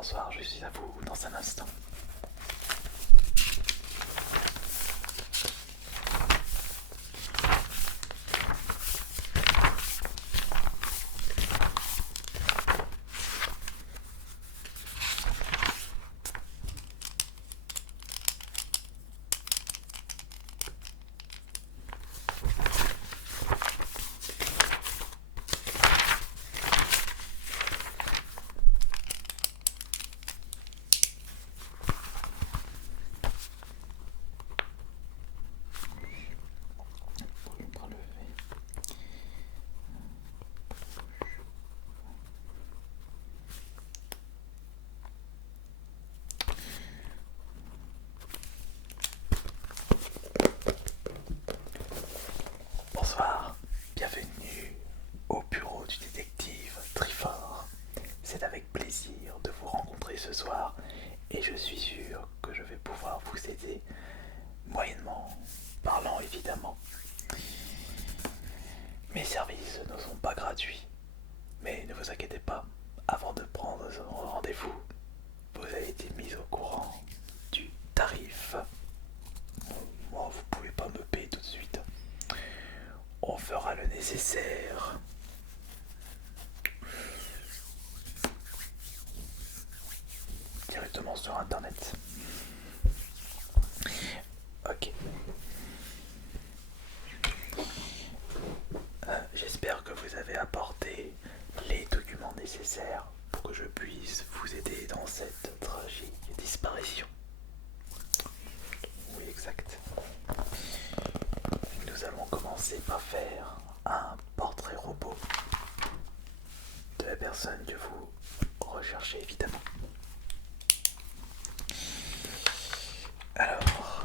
Bonsoir, je suis à vous dans un instant. Bonsoir, bienvenue au bureau du détective Trifort. C'est avec plaisir de vous rencontrer ce soir et je suis sûr que je vais pouvoir vous aider, moyennement parlant évidemment. Mes services ne sont pas gratuits, mais ne vous inquiétez pas, avant de prendre ce rendez-vous, vous avez été mis au courant du tarif. Moi, vous pouvez pas me payer tout de suite. On fera le nécessaire. Directement sur internet. Ok. J'espère que vous avez apporté les documents nécessaires pour que je puisse vous aider dans cette tragique disparition. Oui, exact. Nous allons commencer par faire un portrait robot de la personne que vous recherchez évidemment. Alors,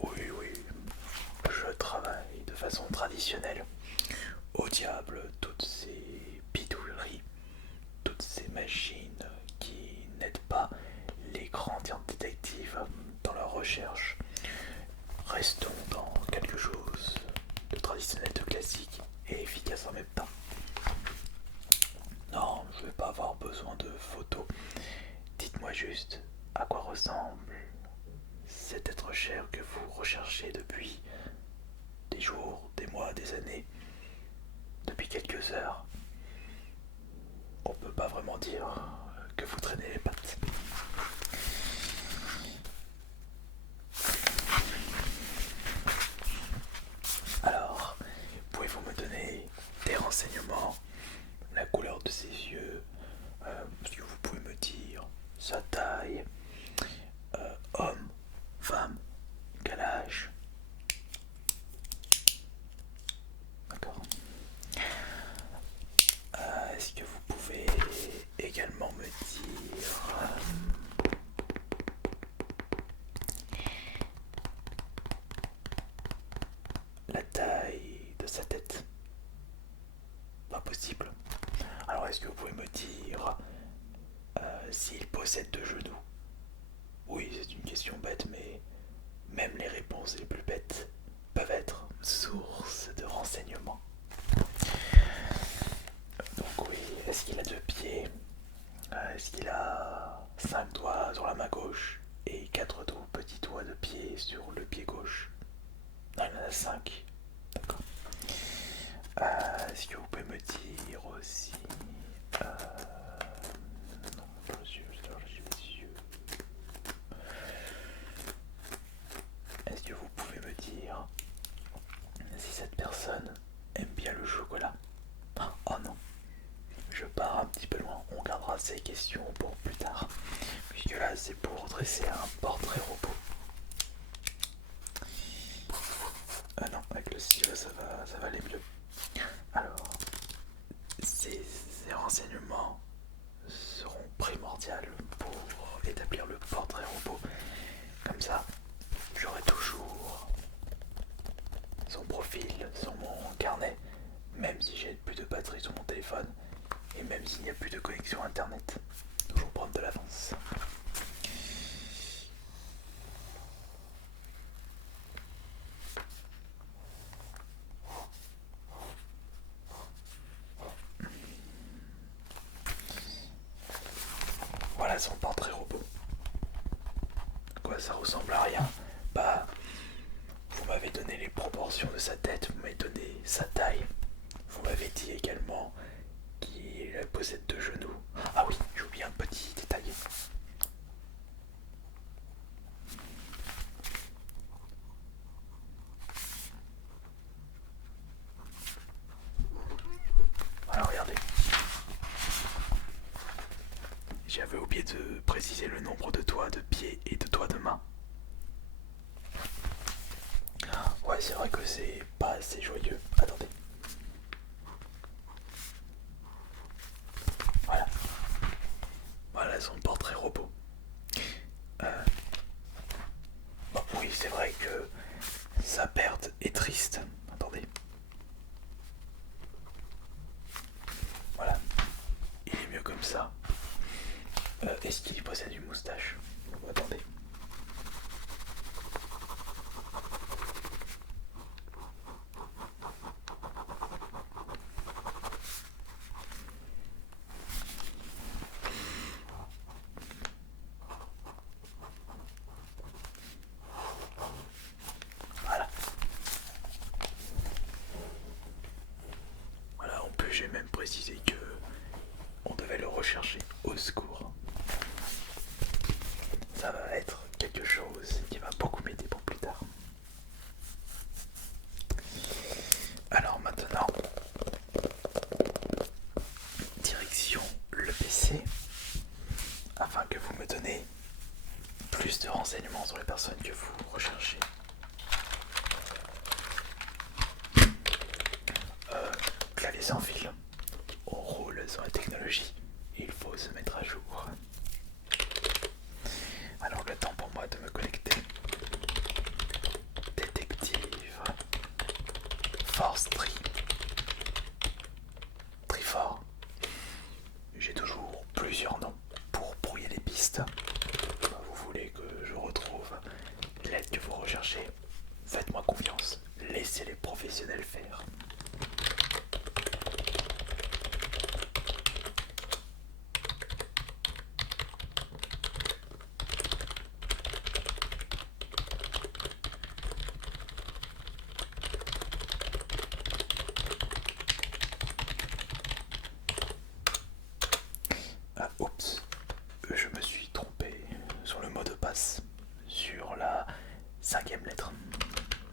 oui, je travaille de façon traditionnelle. Au diable toutes ces bidouilleries, toutes ces machines qui n'aident pas les grands détectives dans leur recherche. Restons dans quelque chose de traditionnel, de classique et efficace en même temps. Non, je ne vais pas avoir besoin de photos. Dites-moi juste à quoi ressemble cet être cher que vous recherchez depuis des jours, des mois, des années, depuis quelques heures. On peut pas vraiment dire que vous traînez les pattes. Alors, pouvez-vous me donner des renseignements, la couleur de ses yeux, est-ce que vous pouvez me dire sa taille, homme, femme, quel âge? D'accord. Est-ce que vous pouvez également me dire la taille de sa tête? Pas possible. Alors est-ce que vous pouvez me dire s'il possède deux genoux? Oui, c'est une question bête, mais même les réponses les plus bêtes peuvent être source de renseignements. Donc oui, est-ce qu'il a deux pieds? Est-ce qu'il a 5 doigts sur la main gauche et 4 petits doigts de pied sur le pied gauche? Non, il en a 5. D'accord. Est-ce que vous pouvez me dire aussi... non, pas les yeux, les yeux. Est-ce que vous pouvez me dire si cette personne aime bien le chocolat? Oh non, je pars un petit peu loin, on gardera ces questions pour plus tard, puisque là c'est pour dresser un portrait robot. Ah non, avec le stylo ça va aller mieux. Alors, ces renseignements seront primordiaux pour établir le portrait robot. Comme ça, j'aurai toujours son profil sur mon carnet, même si j'ai plus de batterie sur mon téléphone et même s'il n'y a plus de connexion internet. Toujours prendre de l'avance. quoi ça ressemble à rien. Bah, vous m'avez donné les proportions de sa tête, vous m'avez donné sa taille. Vous m'avez dit également qu'il possède 2 genoux. Ah oui, j'ai oublié un petit détail. Alors regardez. J'avais oublié de préciser le nombre de doigts de pied et de doigts de main. Ouais, c'est vrai que c'est pas assez joyeux. Attendez. Voilà. Voilà son portrait robot. Bon, oui, c'est vrai que sa perte est triste. Attendez. Voilà. Il est mieux comme ça. Est-ce qu'il possède une moustache? Attendez. Voilà. Voilà, en plus j'ai même précisé que on devait le rechercher au secours. Ça va être quelque chose qui va beaucoup m'aider pour plus tard. Alors maintenant, direction le PC, afin que vous me donnez plus de renseignements sur les personnes que vous recherchez. Clavier sans fil, on roule sur la technologie, il faut se mettre à jour. Alors le temps pour moi de me connecter. Détective, Force Trifort. J'ai toujours plusieurs noms pour brouiller les pistes. Vous voulez que je retrouve l'aide que vous recherchez? Faites-moi confiance, laissez les professionnels faire. Ah, oups, je me suis trompé sur le mot de passe, sur la 5e lettre.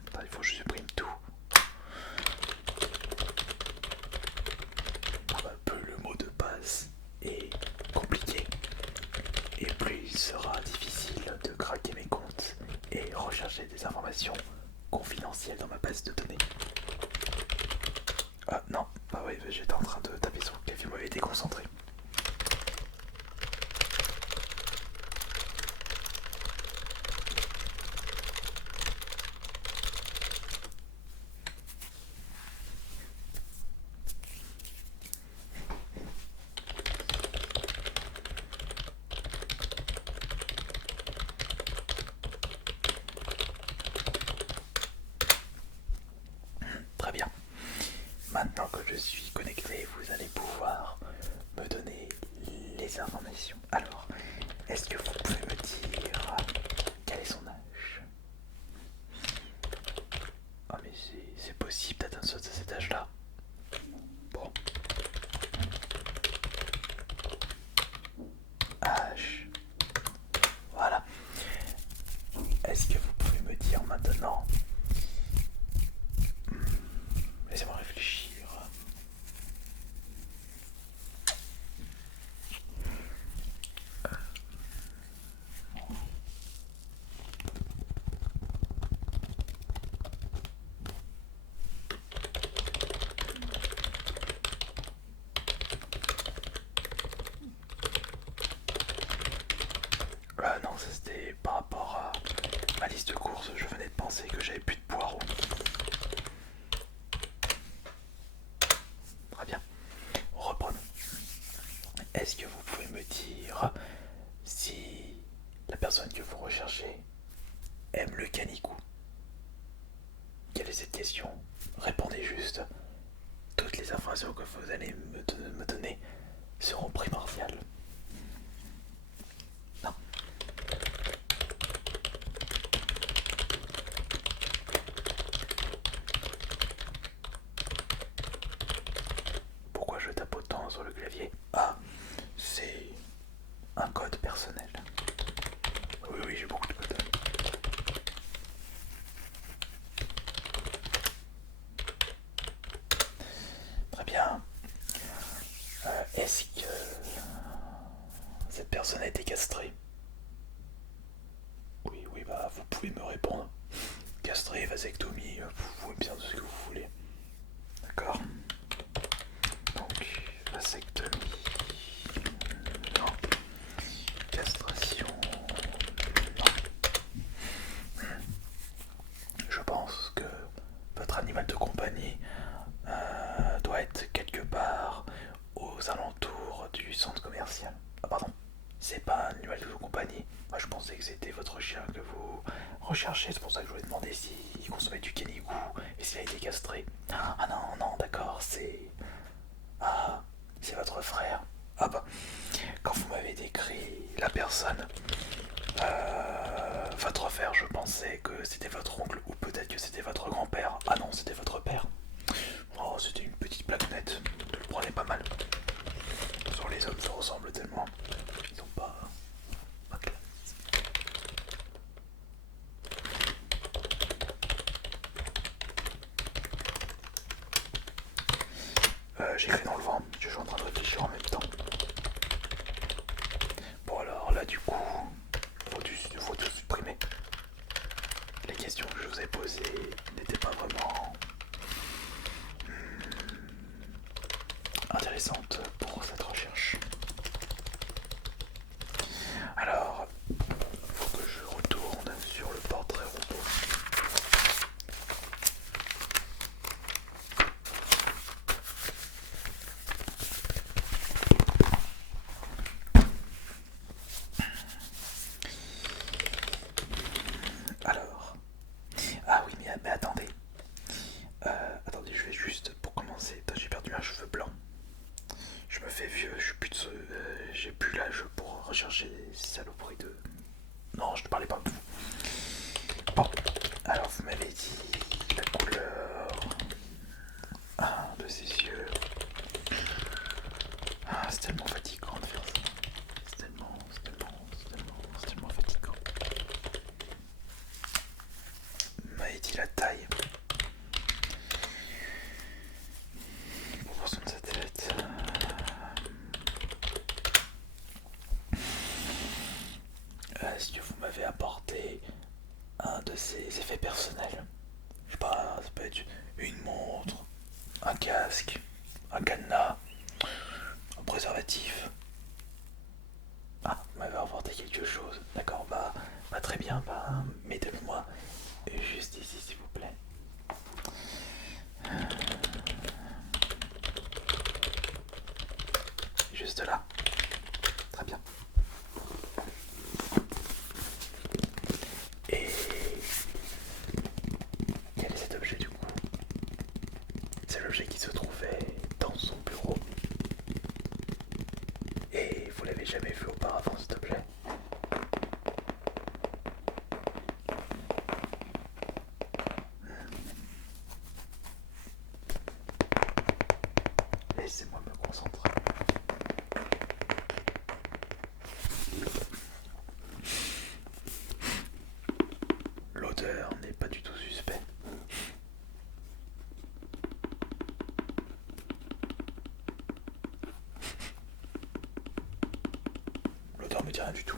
Attends, il faut que je supprime tout. Peu le mot de passe est compliqué et plus il sera difficile de craquer mes comptes et rechercher des informations confidentielles dans ma base de données. Ah non, bah oui, j'étais en train de taper sur le clavier, vous m'avez déconcentré. Très bien. Maintenant que je suis connecté, vous allez pouvoir me donner les informations. Alors, est-ce que vous pouvez me dire quel est son âge? Ah mais c'est possible d'atteindre cet âge-là. Bon. Âge. Voilà. Est-ce que vous pouvez me dire maintenant? Laissez-moi réfléchir. Non, ça c'était par rapport à ma liste de courses. Je venais de penser que j'avais plus de poireaux. Très bien. Reprenons. Est-ce que vous pouvez me dire si la personne que vous recherchez aime le canicou? Quelle est cette question? Répondez juste. Toutes les informations que vous allez me donner seront primordiales. Non. pouvez me répondre. Castré, vasectomie, vous pouvez bien ce que vous voulez. D'accord. Donc, vasectomie, non. Castration, non. Je pense que votre animal de compagnie doit être quelque part aux alentours du centre commercial. Ah pardon, c'est pas un animal de compagnie. Moi je pensais que c'était votre chien que vous recherchez, c'est pour ça que je voulais demander s'il consommait du Kenigou et s'il a été castré. Ah non, non, d'accord, c'est... Ah, c'est votre frère. Ah bah, quand vous m'avez décrit la personne, votre frère, je pensais que c'était votre oncle ou peut-être que c'était votre grand-père. Ah non, c'était votre père. Oh, c'était une petite blagounette. Tu le prenais pas mal. Sur les hommes se ressemblent tellement. Ils ont pas classe. J'écris dans le vent. Je suis en train de réfléchir en même temps. Bon alors là du coup, faut tout supprimer. Les questions que je vous ai posées n'étaient pas vraiment intéressantes pour cette recherche. Alors, faut que je retourne sur le portrait robot. Alors, ah oui, mais attendez. Attendez, je vais juste, pour commencer, j'ai perdu un cheveu blanc. Je me fais vieux, j'ai plus l'âge pour rechercher des saloperies de... Non, je ne parlais pas de vous. Bon, alors vous m'avez dit la couleur de ses yeux. Ah, c'est tellement fatigant de faire ça. C'est tellement fatigant. Vous m'avez dit la taille. Proportion de sa tête. Est-ce que vous m'avez apporté un de ses effets personnels? Je sais pas, ça peut être une montre, un casque, un cadenas, un préservatif. Ah, vous m'avez apporté quelque chose. D'accord, bah très bien, bah mettez-le-moi juste ici s'il vous plaît. Juste là. Très bien. Et quel est cet objet du coup? C'est l'objet qui se trouvait dans son bureau. Et vous l'avez jamais vu auparavant cet objet? Laissez-moi me concentrer. L'odeur n'est pas du tout suspecte. L'odeur me dit rien du tout.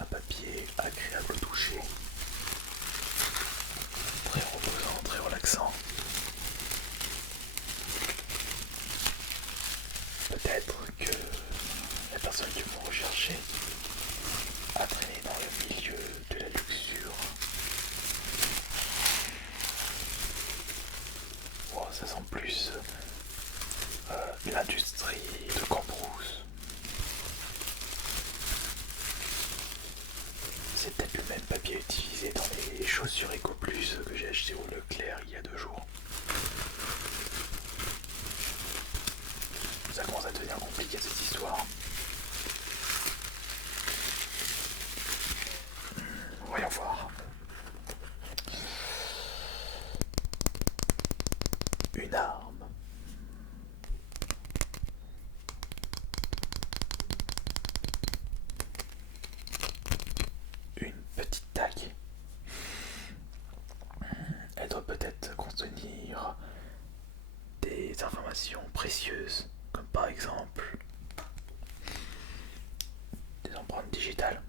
Un papier agréable au toucher, très reposant, très relaxant. Peut-être que la personne que vous recherchez a traîné dans le milieu de la luxure. Oh, ça sent plus l'industrie de Cambrousse. C'est peut-être le même papier utilisé dans les chaussures EcoPlus que j'ai acheté au Leclerc il y a 2 jours. Une arme. Une petite dague. Elle doit peut-être contenir des informations précieuses, comme par exemple des empreintes digitales.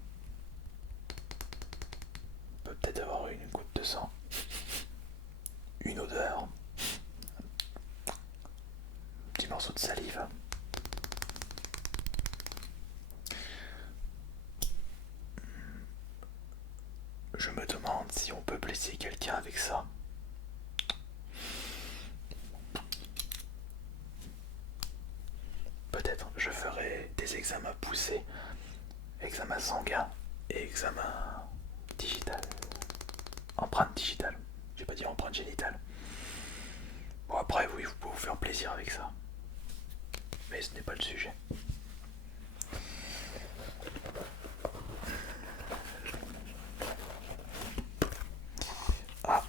On peut peut-être avoir une goutte de sang, une odeur, un petit morceau de salive. Je me demande si on peut blesser quelqu'un avec ça. Peut-être je ferai des examens poussés, examen sanguin et examen digital. Empreinte digitale. J'ai pas dit empreinte génitale. Bon après oui, vous pouvez vous faire plaisir avec ça. Mais ce n'est pas le sujet. Ah.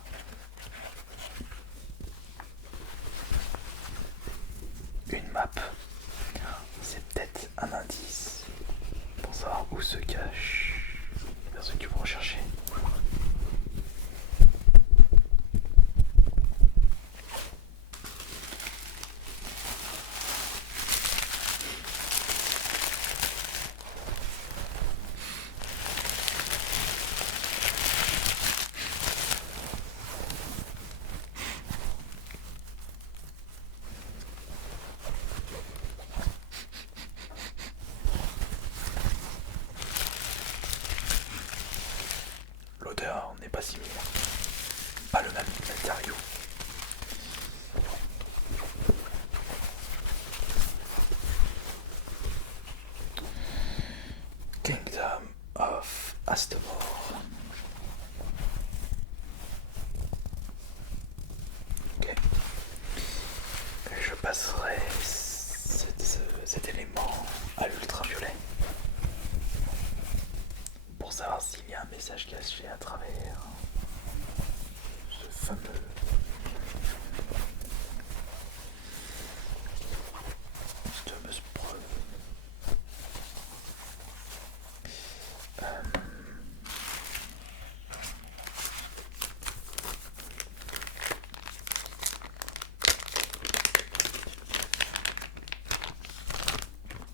Une map. C'est peut-être un indice pour savoir où se cache la personne que vous recherchez. L'odeur n'est pas similaire. Pas le même matériau. Kingdom of Astomore. Ok. Je passerai cet élément à l'ultraviolet pour savoir s'il y a un message caché à travers ce cette fameuse preuve.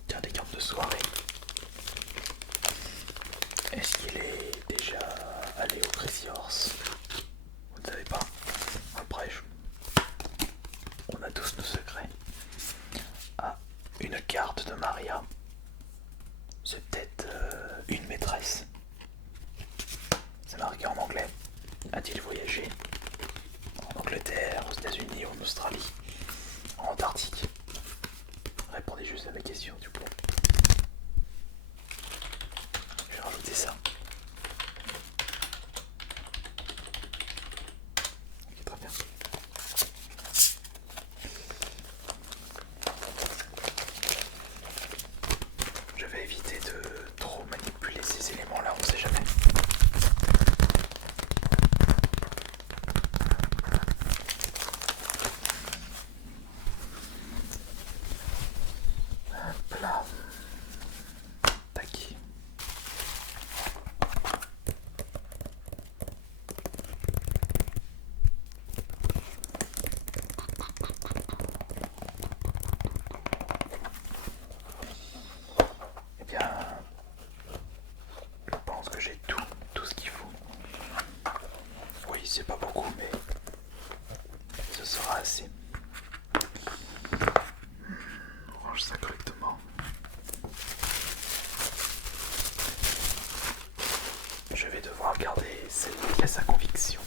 Tiens, des cartes de soirée. Est-ce qu'il est déjà allé au Crazy Horse? Vous ne savez pas. Après, on a tous nos secrets. Ah, une carte de Maria. C'est peut-être une maîtresse. C'est marqué en anglais. A-t-il voyagé en Angleterre, aux États-Unis, en Australie, en Antarctique? Répondez juste à mes questions, s'il vous plaît. Je vais rajouter ça. Ok, très bien. Je vais éviter de trop manipuler ces éléments-là, on sait jamais. Hop là. Tac. Eh bien, je pense que j'ai tout ce qu'il faut. Oui, c'est pas beaucoup, mais ce sera assez. On range ça correctement. Je vais devoir garder cette pièce à conviction.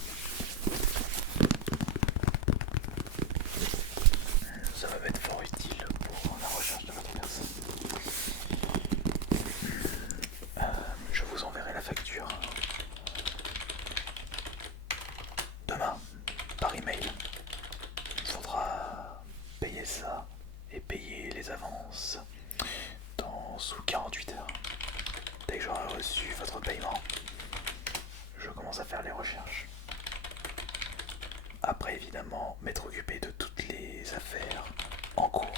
Ça va m'être fort utile pour la recherche de votre personne. Je vous enverrai la facture demain par email. Il faudra payer ça et payer les avances sous 48 heures. Dès que j'aurai reçu votre paiement, je commence à faire les recherches. Après, évidemment, m'être occupé de toutes les des affaires en cours.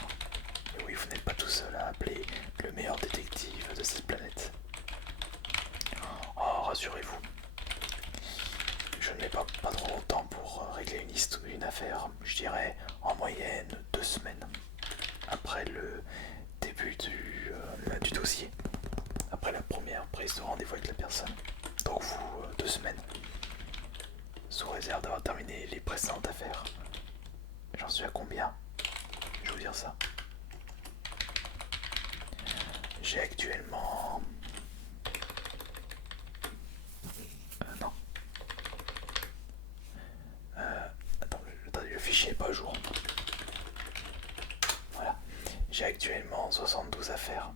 Et oui, vous n'êtes pas tout seul à appeler le meilleur détective de cette planète. Oh, rassurez-vous, je ne mets pas trop longtemps pour régler une affaire. Je dirais en moyenne 2 semaines après le début du dossier, après la première prise de rendez-vous avec la personne. Donc vous, 2 semaines, sous réserve d'avoir terminé les précédentes affaires. J'en suis à combien? Je vais vous dire ça. J'ai actuellement... non. Attendez, le fichier n'est pas à jour. Voilà. J'ai actuellement 72 affaires.